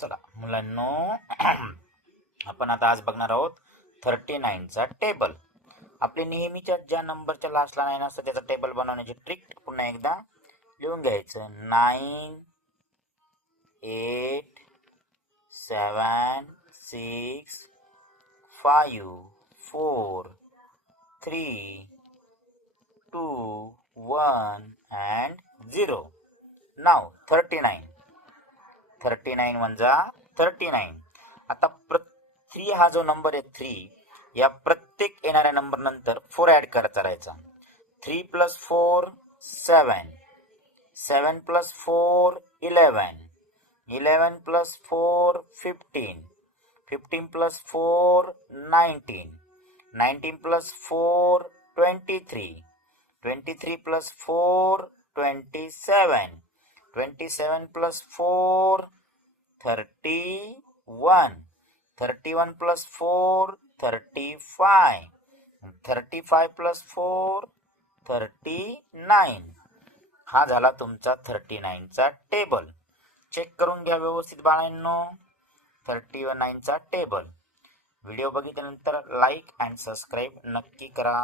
चला मुलांनो, आपण आता आज बघणार आहोत 39चा टेबल. आपले नेहमीच्या ज्या नंबरच्या लास्टला 9 असतं त्याचा टेबल बनवण्याची ट्रिक पुन्हा एकदा लिहून घ्यायचं. 9 8 7 6 5 4 3 2 1 and 0. Now 39 म्हणजे 39. आता 3 हा जो नंबर आहे 3, या प्रत्येक येणाऱ्या नंबर नंतर 4 ऍड करत चालायचा. 3 + 4 7, 7 + 4 11, 11 + 4 15, 15 + 4 19, 19 + 4 23, 23 + 4 27, 27 + 4 31, 31 + 4 35, 35 + 4 39. हा झाला तुमचा 39चा टेबल. चेक करून घ्या व्यवस्थित बाळांनो 39चा टेबल. व्हिडिओ बघितल्यानंतर लाईक अँड सबस्क्राईब नक्की करा.